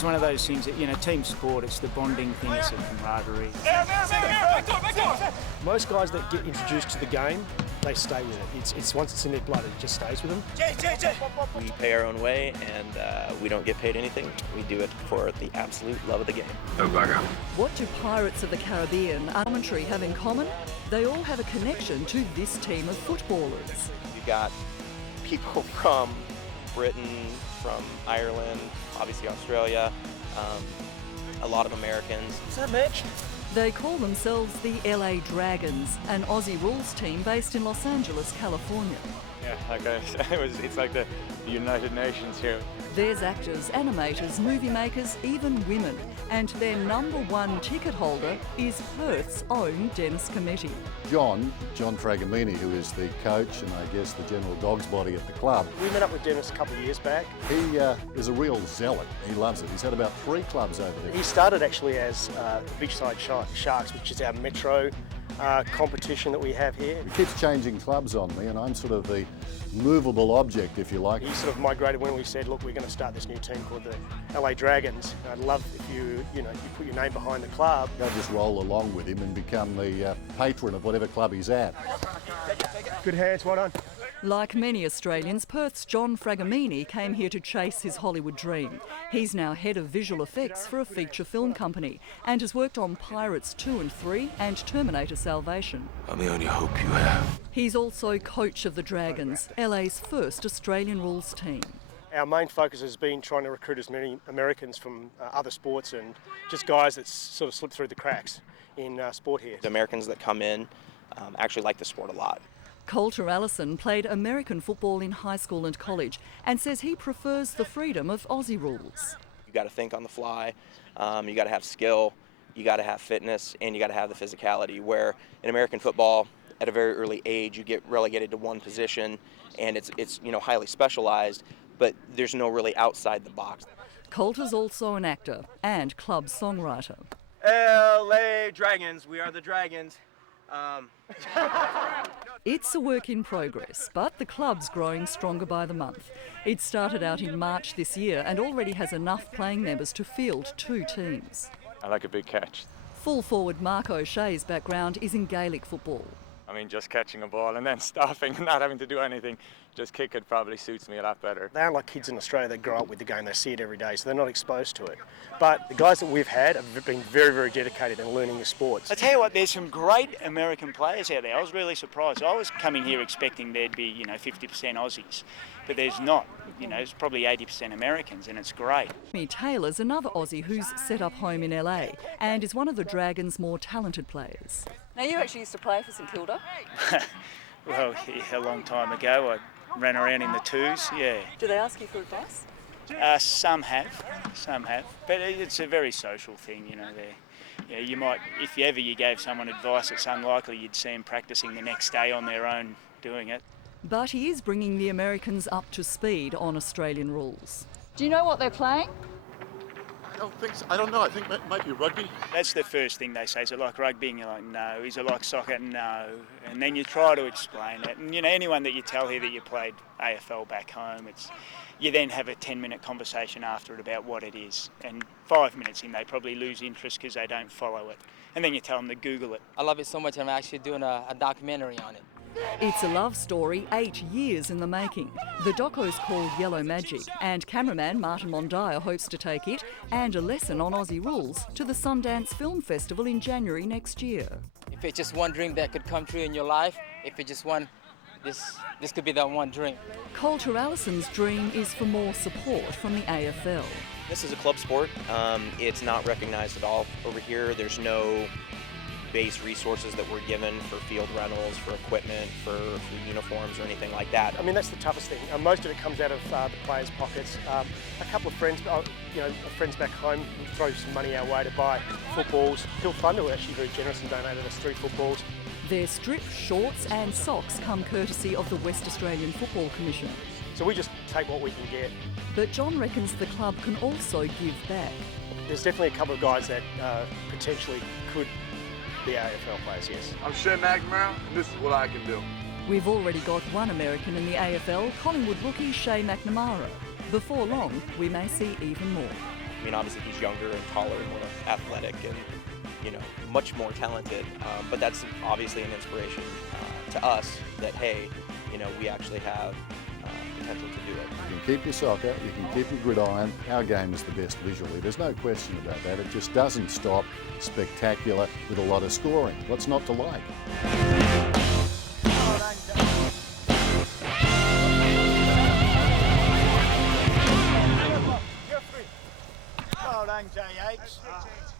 it's one of those things that, team sport, it's the bonding thing, it's the camaraderie. Most guys that get introduced to the game, they stay with it. It's once it's in their blood, it just stays with them. We pay our own way, and we don't get paid anything. We do it for the absolute love of the game. No bugger. What do Pirates of the Caribbean and commentary have in common? They all have a connection to this team of footballers. You've got people from Britain, from Ireland, obviously Australia, a lot of Americans. Is that Mitch? They call themselves the LA Dragons, an Aussie rules team based in Los Angeles, California. Yeah, like it's like the United Nations here. There's actors, animators, movie makers, even women. And their number one ticket holder is Perth's own Dennis Committee. John Fragamini, who is the coach and I guess the general dog's body at the club. We met up with Dennis a couple of years back. He is a real zealot. He loves it. He's had about 3 clubs over there. He started actually as Beachside Sharks, which is our metro competition that we have here. He keeps changing clubs on me and I'm sort of the movable object, if you like. He sort of migrated when we said, look, we're going to start this new team called the LA Dragons. I'd love if you put your name behind the club. They'll just roll along with him and become the patron of whatever club he's at. Good hands, well done. Like many Australians, Perth's John Fragamini came here to chase his Hollywood dream. He's now head of visual effects for a feature film company and has worked on Pirates 2 and 3 and Terminator Salvation. I'm the only hope you have. He's also coach of the Dragons, LA's first Australian rules team. Our main focus has been trying to recruit as many Americans from other sports and just guys that sort of slip through the cracks in sport here. The Americans that come in actually like the sport a lot. Coulter Allison played American football in high school and college and says he prefers the freedom of Aussie rules. You got to think on the fly, you got to have skill, you got to have fitness, and you got to have the physicality, where in American football, at a very early age, you get relegated to one position, and it's highly specialized, but there's no really outside the box. Coulter's also an actor and club songwriter. LA Dragons, we are the Dragons. It's a work in progress, but the club's growing stronger by the month. It started out in March this year and already has enough playing members to field 2 teams. I like a big catch. Full forward Mark O'Shea's background is in Gaelic football. I mean, just catching a ball and then stopping and not having to do anything, just kick it probably suits me a lot better. They aren't like kids in Australia that grow up with the game, they see it every day, so they're not exposed to it. But the guys that we've had have been very, very dedicated in learning the sports. I tell you what, there's some great American players out there. I was really surprised. I was coming here expecting there'd be, 50% Aussies, but there's not. It's probably 80% Americans, and it's great. Tommy Taylor's another Aussie who's set up home in LA and is one of the Dragons' more talented players. Now, you actually used to play for St Kilda? Well, yeah, a long time ago. I ran around in the 2s, yeah. Do they ask you for advice? Some have, but it's a very social thing, you might, if you gave someone advice, it's unlikely you'd see them practising the next day on their own doing it. But he is bringing the Americans up to speed on Australian rules. Do you know what they're playing? I don't think so. I don't know. I think it might be rugby. That's the first thing they say. Is it like rugby? And you're like, no. Is it like soccer? No. And then you try to explain it. And anyone that you tell here that you played AFL back home, you then have a 10-minute conversation after it about what it is. And 5 minutes in, they probably lose interest because they don't follow it. And then you tell them to Google it. I love it so much I'm actually doing a documentary on it. It's a love story 8 years in the making. The doco's called Yellow Magic, and cameraman Martin Mondiah hopes to take it and a lesson on Aussie rules to the Sundance Film Festival in January next year. If it's just one dream that could come true in your life, if it's just one, this could be that one dream. Coulter Allison's dream is for more support from the AFL. This is a club sport. It's not recognized at all over here. There's no base resources that we're given for field rentals, for equipment, for uniforms or anything like that. I mean, that's the toughest thing. Most of it comes out of the players' pockets. A couple of friends, friends back home throw some money our way to buy footballs. Phil Thunder were actually very generous and donated us 3 footballs. Their strips, shorts and socks come courtesy of the West Australian Football Commission. So we just take what we can get. But John reckons the club can also give back. There's definitely a couple of guys that potentially could be AFL players, yes. I'm Shea McNamara, and this is what I can do. We've already got one American in the AFL, Collingwood rookie Shea McNamara. Before long, we may see even more. I mean, obviously he's younger and taller and more athletic and, you know, much more talented. But that's obviously an inspiration to us that, hey, you know, we actually have potential to do it. You can keep your soccer, you can keep your gridiron. Our game is the best visually. There's no question about that. It just doesn't stop spectacular with a lot of scoring. What's not to like? Well done, JH.